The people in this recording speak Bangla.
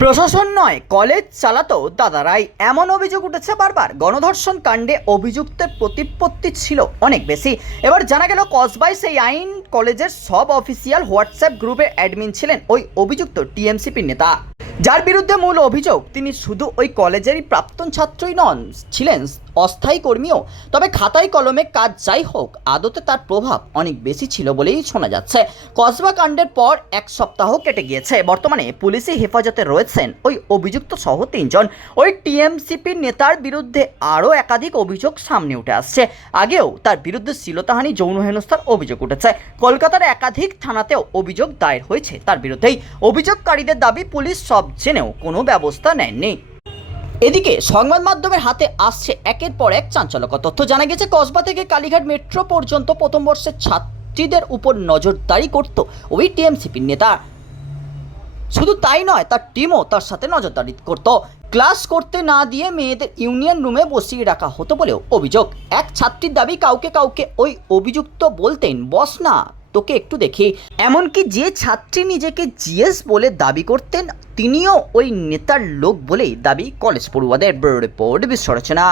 প্রশাসন নয়, কলেজ চালাতো দাদারাই। এমন অভিযোগ উঠেছে বারবার। গণধর্ষণ কাণ্ডে অভিযুক্তের প্রতিপত্তি ছিল অনেক বেশি। এবার জানা গেল, কসবাই সেই আইন কলেজের সব অফিসিয়াল হোয়াটসঅ্যাপ গ্রুপে অ্যাডমিন ছিলেন ওই অভিযুক্ত টিএমসিপির নেতা। যার বিরুদ্ধে মূল অভিযোগ, তিনি শুধু ওই কলেজেরই প্রাক্তন ছাত্রই নন, ছিলেন অস্থায়ী কর্মীও। তবে খাতায় কলমে কাজ যাই হোক, আদতে তার প্রভাব অনেক বেশি ছিল বলেই শোনা যাচ্ছে। কসবা কাণ্ডের পর এক সপ্তাহ কেটে গিয়েছে। বর্তমানে পুলিশি হেফাজতে রয়েছেন ওই অভিযুক্ত সহ তিনজন। ওই টিএমসিপির নেতার বিরুদ্ধে আরও একাধিক অভিযোগ সামনে উঠে আসছে। আগেও তার বিরুদ্ধে শ্লীলতাহানি, যৌন হেনস্থার অভিযোগ উঠেছে। কলকাতার একাধিক থানাতেও অভিযোগ দায়ের হয়েছে তার বিরুদ্ধেই। অভিযোগকারীদের দাবি, পুলিশ সব জেনেও কোনো ব্যবস্থা নেননি। এদিকে সংবাদ মাধ্যমের হাতে আসছে একের পর এক চাঞ্চল্যকর তথ্য। জানা গেছে, কসবা থেকে কালীঘাট মেট্রো পর্যন্ত প্রথম বর্ষের ছাত্রীদের উপর নজরদারি করত ওই টিএমসিপির নেতা। শুধু তাই নয়, তার টিমও তার সাথে নজরদারি করত। ক্লাস করতে না দিয়ে মেয়েদের ইউনিয়ন রুমে বসিয়ে রাখা হতো বলেও অভিযোগ। এক ছাত্রীর দাবি, কাউকে কাউকে ওই অভিযুক্ত বলতেন, বস না। তোকে একটু দেখি। এমনকি যে ছাত্রী নিজেকে জিএস বলে দাবি করতেন, তিনিও ওই নেতার লোক বলেই দাবি কলেজ পড়ুয়াদের রিপোর্ট বিশ্ব রচনা